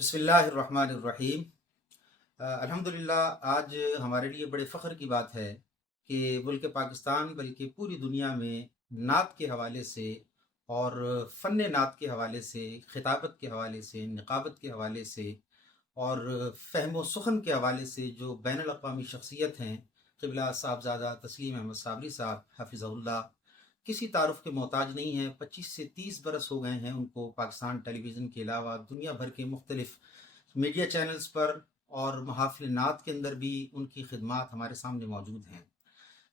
बिस्मिल्लाहिर्रहमानिर्रहीम। अल्हम्दुलिल्लाह आज हमारे लिए बड़े फ़ख्र की बात है कि मुल्क पाकिस्तान बल्कि पूरी दुनिया में नात के हवाले से और फ़न नात के हवाले से, ख़िताबत के हवाले से, निक़ाबत के हवाले से और फ़हम व सुख़न के हवाले से जो बैनुल अक़वामी शख़्सियत हैं, क़िबला साहबज़ादा तस्लीम अहमद साबरी साहब हफ़िज़हुल्लाह, किसी तारुफ़ के मोहताज नहीं हैं। 25 से 30 बरस हो गए हैं उनको पाकिस्तान टेलीविज़न के अलावा दुनिया भर के मुख्तलिफ़ मीडिया चैनल्स पर और महाफ़िल नात के अंदर भी उनकी खिदमात हमारे सामने मौजूद हैं।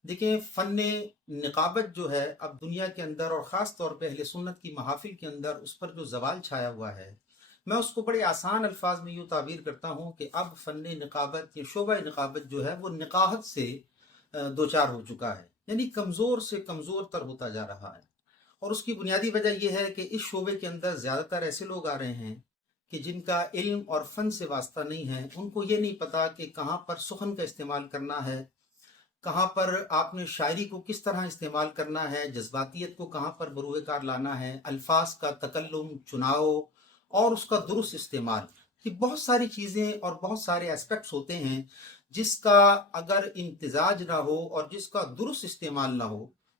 देखिए, फ़न निक़ाबत जो है अब दुनिया के अंदर और ख़ास तौर पे अहले सुन्नत की महाफ़िल के अंदर उस पर जो ज़वाल छाया हुआ है, मैं उसको बड़े आसान अल्फाज में यूँ ताबीर करता हूँ कि अब फ़न निक़ाबत या शोबा निक़ाबत जो है वो निक़ाहत से दो चार हो चुका है, यानी कमज़ोर से कमज़ोर तर होता जा रहा है। और उसकी बुनियादी वजह यह है कि इस शोबे के अंदर ज़्यादातर ऐसे लोग आ रहे हैं कि जिनका इल्म और फ़न से वास्ता नहीं है। उनको ये नहीं पता कि कहाँ पर सुख़न का इस्तेमाल करना है, कहाँ पर आपने शायरी को किस तरह इस्तेमाल करना है, जज्बातियत को कहाँ पर बरूए कार लाना है, अल्फाज का तकल्लुम, चुनाव और उसका दुरुस्त इस्तेमाल। कि बहुत सारी चीज़ें और बहुत सारे एस्पेक्ट्स होते हैं जिसका अगर इम्तिजाज ना हो और जिसका दुरुस्त इस्तेमाल ना हो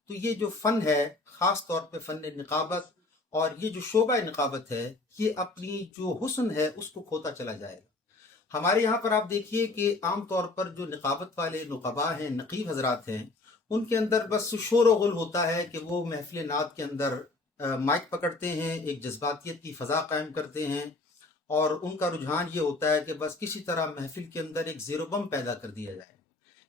तो ये जो फ़न है, ख़ास तौर पे फ़न निक़ाबत और ये जो शोबा निक़ाबत है, ये अपनी जो हुस्न है उसको खोता चला जाएगा। हमारे यहाँ पर आप देखिए कि आम तौर पर जो निक़ाबत वाले नुक़बा हैं, नक़ीब हज़रात हैं, उनके अंदर बस शोर व गुल होता है कि वो महफ़िल नात के अंदर माइक पकड़ते हैं, एक जज्बातियत की फ़ज़ा कायम करते हैं और उनका रुझान ये होता है कि बस किसी तरह महफ़िल के अंदर एक ज़ेरो बम पैदा कर दिया जाए।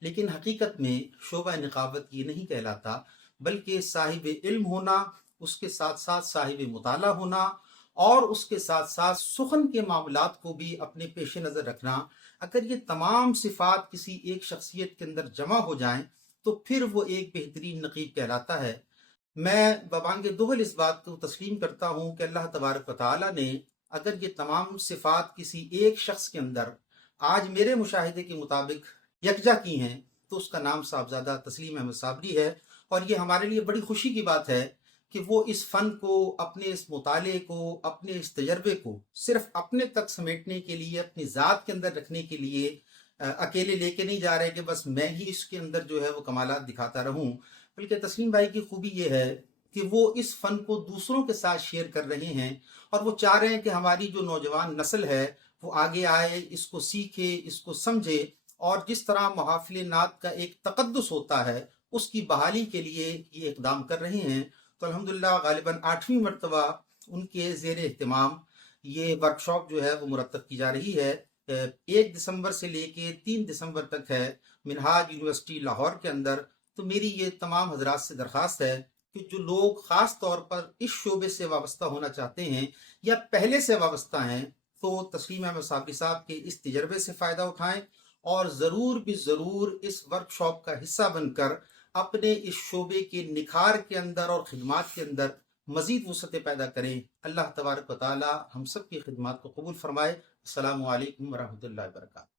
लेकिन हकीकत में शोबा निक़ाबत ये नहीं कहलाता, बल्कि साहिब इल्म होना, उसके साथ साथ साहिब मुताला होना और उसके साथ साथ सुख़न के मामलात को भी अपने पेश नज़र रखना। अगर ये तमाम सिफ़ात किसी एक शख्सियत के अंदर जमा हो जाएं तो फिर वो एक बेहतरीन नक़ीब कहलाता है। मैं बबांग दोहल इस बात को तस्लीम करता हूँ कि अल्लाह तबारक व तआला ने अगर ये तमाम सिफ़ात किसी एक शख्स के अंदर आज मेरे मुशाहिदे के मुताबिक यकजा की हैं तो उसका नाम साहबज़ादा तस्लीम अहमद साबरी है। और ये हमारे लिए बड़ी खुशी की बात है कि वो इस फ़न को, अपने इस मुताले को, अपने इस तजर्बे को सिर्फ़ अपने तक समेटने के लिए, अपनी ज़ात के अंदर रखने के लिए अकेले लेके नहीं जा रहे कि बस मैं ही इसके अंदर जो है वो कमालात दिखाता रहूं। बल्कि तस्लीम भाई की खूबी ये है कि वो इस फ़न को दूसरों के साथ शेयर कर रहे हैं और वो चाह रहे हैं कि हमारी जो नौजवान नस्ल है वो आगे आए, इसको सीखे, इसको समझे और जिस तरह महाफ़िल नात का एक तक़द्दुस होता है उसकी बहाली के लिए ये इक़दाम कर रहे हैं। तो अल्हम्दुलिल्लाह ग़ालिबन 8वीं मरतबा उनके ज़ेर एहतमाम ये वर्कशॉप जो है वो मुरतब की जा रही है। 1 दिसंबर से लेके 3 दिसंबर तक है, मिनहाज यूनिवर्सिटी लाहौर के अंदर। तो मेरी ये तमाम हज़रात से दरख्वास्त है कि जो लोग ख़ास तौर पर इस शोबे से वाबस्ता होना चाहते हैं या पहले से वाबस्ता हैं, तो तस्लीम अहमद साबरी साहब के इस तजर्बे से फ़ायदा उठाएं और ज़रूर भी ज़रूर इस वर्कशॉप का हिस्सा बनकर अपने इस शोबे के निखार के अंदर और खिदमात के अंदर मज़ीद वसअतें पैदा करें। अल्लाह तबारक व तआला हम सब की खिदमात को कबूल फ़रमाए। अस्सलामु अलैकुम व रहमतुल्लाहि व बरकातहू।